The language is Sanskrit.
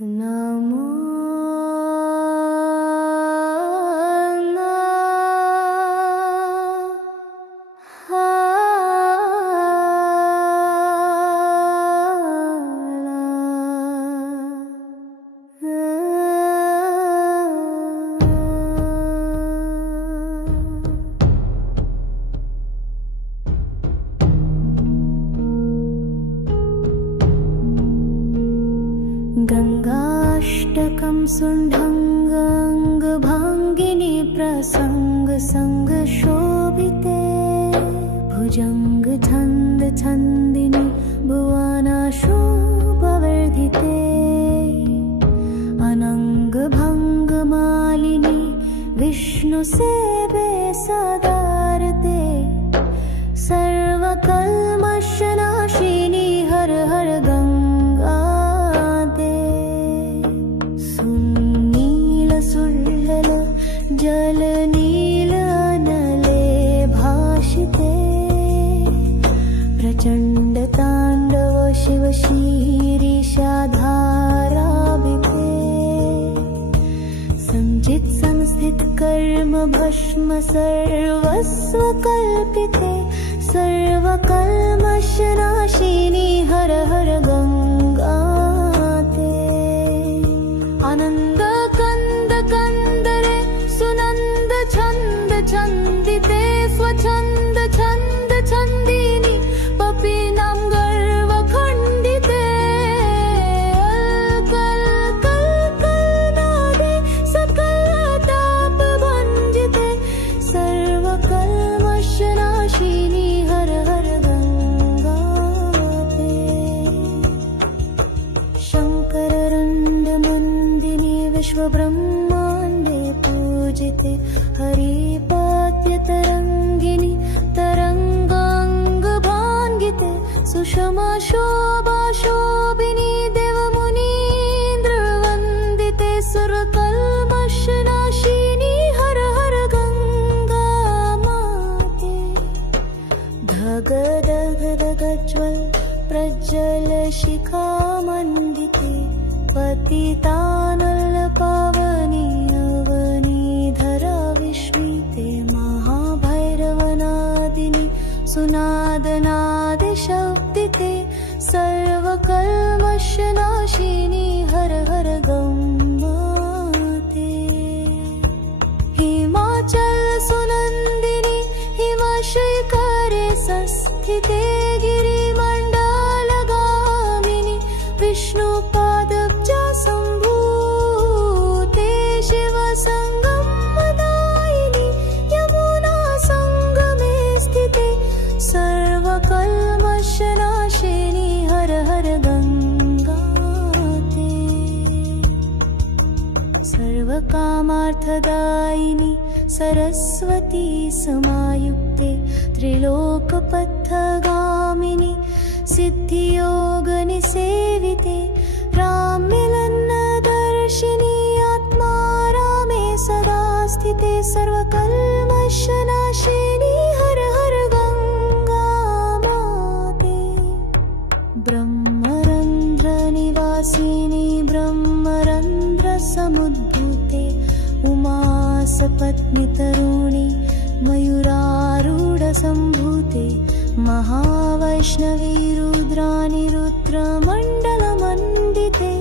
नमो गंगाष्टकं सुण्ढङ्गभाङ्गिनी प्रसङ्गसङ्गशोभिते भुजङ्ग छन्द छन्दिनी भुवनाशोभवर्धिते अनङ्गभङ्गमालिनी विष्णुसेवे सदारते सर्वकल्मषनाशिनी हर हर गङ्गा जल नील अनले भाषिते प्रचण्ड ताण्डव शिव शीर्षाधाराभिते संचित संस्थित कर्म भस्म सर्वस्व कल्पिते सर्वकल्मषनाशिनी हर हर गङ्गा आनन्द कंद कंदरे सुनंद छंद छंदिते स्वछंद छंद छंदिनी पपीनां गर्व खंडिते कल कल कल नादे सकल ताप भंजिते सर्व कल्मषनाशिनी हर हर गंगाते शंकर रंड मंदिनी विश्व ब्रह्मांडे पूजिते हरिपाद्य तरंगिनी तरंगांगभांगिते सुषमा शोभा शोभिनी देवमुनीन्द्र वंदिते सर्वकल्मषनाशिनी हर हर गंगा माते धग धग धगज्वल प्रज्वल शिखा मंडिते पतितानल पावनी अवनीधरा विस्मिते महाभैरवनादिनी सुनादनादि शब्दिते सर्वकल्मषनाशिनी हर हर गङ्गाते हिमाचल सुनन्दिनी हिमशिखरे संस्थिते गिरिमण्डलगामिनी विष्णुपादब्जा सम्भूते शिव संगमदायिनी यमुना संगमे स्थिते सर्वकल्मषनाशिनी हर हर गङ्गाते सर्वकामार्थदायिनी सरस्वती समायुक्ते त्रिलोकपथगामिनी सिद्धियोगनिसेविते राममिलनदर्शिनी आत्मा रामे सदा स्थिते सर्वकल्मषनाशिनी हर हर गङ्गा माते ब्रह्मरन्ध्र निवासिनी ब्रह्मरन्ध्र समुद्भूते उमा सपत्नी तरुणी मयूरारूढ सम्भूते महावैष्णवी रुद्राणि रुद्रमण्डलमण्डिते